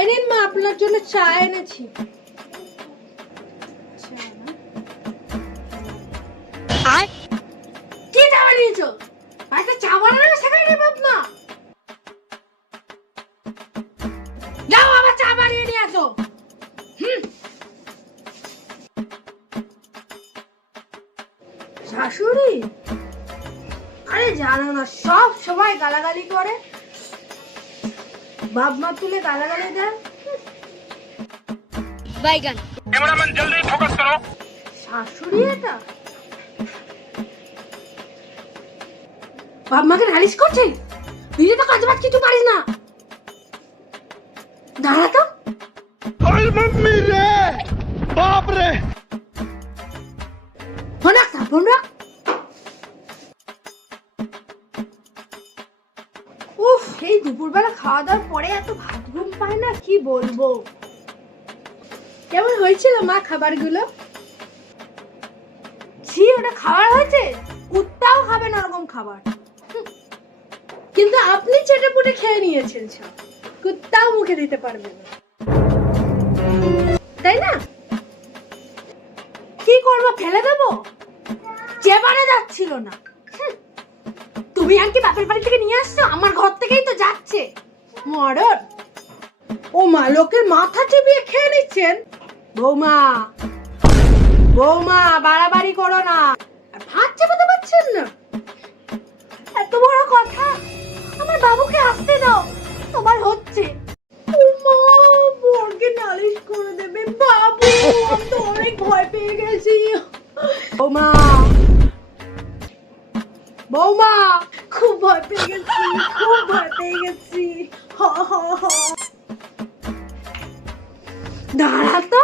এই নিন মা, আপনার জন্য চা এনেছি। আর কি চা বানিয়েছো? বাড়িতে চা বানানো শেখাই রে বাপ মা। যাও আবার চা বানিয়ে নিয়ে আসো। শাশুড়ি? আরে জানো না, সব সময় গালাগালি করে, বাপ মা তুলে গালাগালি দেয়। বাইগান कैमरामैन जल्दी फोकस करो। শাশুড়ি এটা? বাপ মাকে নালিশ করছে, নিজে তো কাজ বাজ কিছু পারিস না। দাঁড়া তো। ओए मम्मी रे, बाप रे। ফোনা ফোন রাখ। উফ, এই দুপুরবেলা খাওয়া দাওয়ার পরে এত ভাত ঘুম পায় না, কি বলবো। কেমন হয়েছিল মা খাবারগুলো? ছি, ওটা খাবার হয়েছে? কুত্তাও খাবে না ওরকম খাবার। কিন্তু আপনি চেটে পুটে খেয়ে নিয়েছেন সব, কুত্তাও মুখে দিতে পারবে না, তাই না? কি করবো, ফেলে দেবো? চেবানো যাচ্ছিল না। তুমি আর কি বাপের বাড়ি থেকে নিয়ে আসছো? আমার ঘর থেকেই তো যাচ্ছে। মরণ। ও মা, লোকের মাথা টিপিয়ে খেয়ে নিচ্ছেন। বৌমা, বৌমা, বাড়াবাড়ি করো না। ভাত চাপাতে পারছেন না? এত বড় কথা। আমার বাবুকে আসতে দাও, তোমার হচ্ছে। ও মা, বরকে নালিশ করে দেবে। বাবু, আমি তো অনেক ভয় পেয়ে গেছি। বৌমা, বৌমা, খুব ভয় পেয়ে গেছি, খুব ভয় পেয়ে গেছি। হ হ হ। দাঁড়া তো।